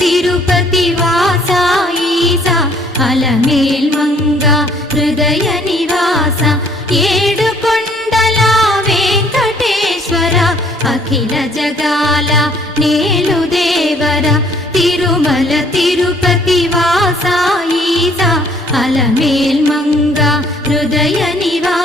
తిరుపతి వాస ఈస అలమేల్ మంగ హృదయ నివాస ఏడు కొండల వెంకటేశ్వర అఖిల జగాల నేలు దేవర తిరుమల తిరుపతి వాస ఈస అలమేల్ మంగ హృదయ నివాస